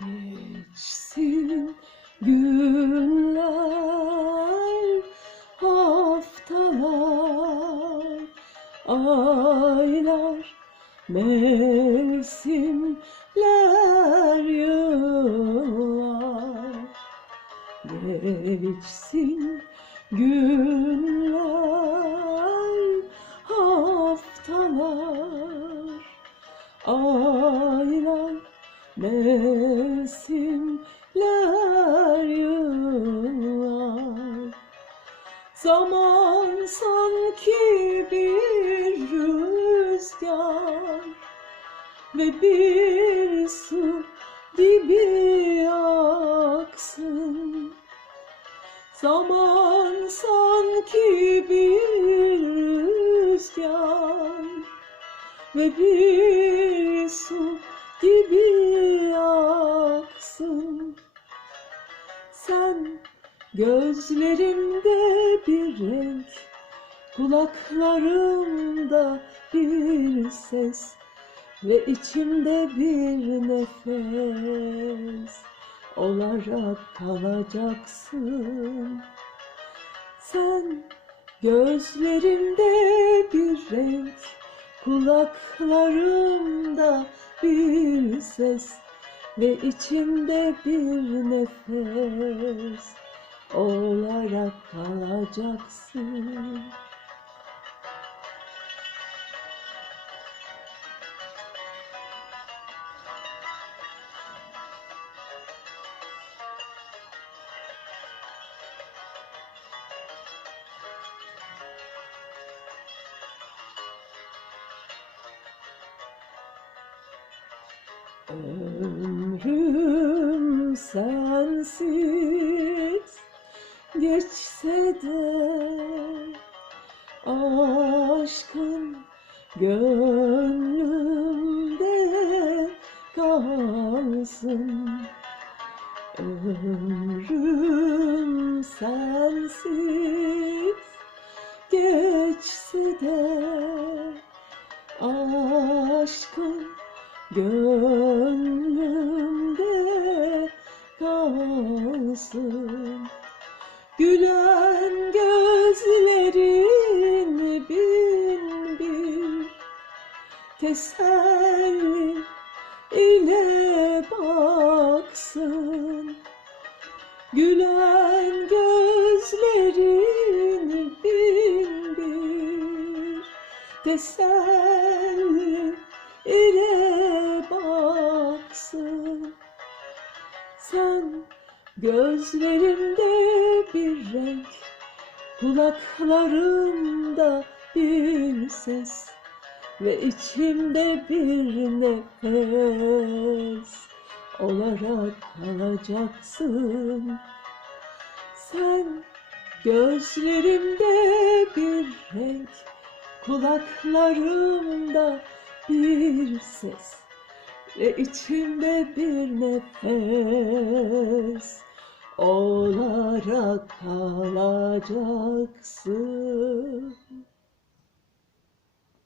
Geçsin günler, haftalar, aylar, mevsimler, yıllar. Geçsin günler, haftalar, aylar, mevsimler, yıllar. Zaman sanki bir rüzgar ve bir su gibi aksın. Zaman sanki bir rüzgar ve bir su gibi aksın. Sen gözlerimde bir renk, kulaklarımda bir ses ve içimde bir nefes olarak kalacaksın. Sen gözlerimde bir renk, kulaklarımda bir ses ve içimde bir nefes olarak kalacaksın. Ömrüm sensiz geçse de aşkın gönlümde kalsın. Ömrüm sensiz geçse de aşkın gönlümde kalsın. Gülen gözlerin bin bir teselli ile baksın. Gülen gözlerin bin bir teselli Sen gözlerimde bir renk, kulaklarımda bir ses ve içimde bir nefes olarak kalacaksın. Sen gözlerimde bir renk, kulaklarımda bir ses ve içimde bir nefes olarak kalacaksın.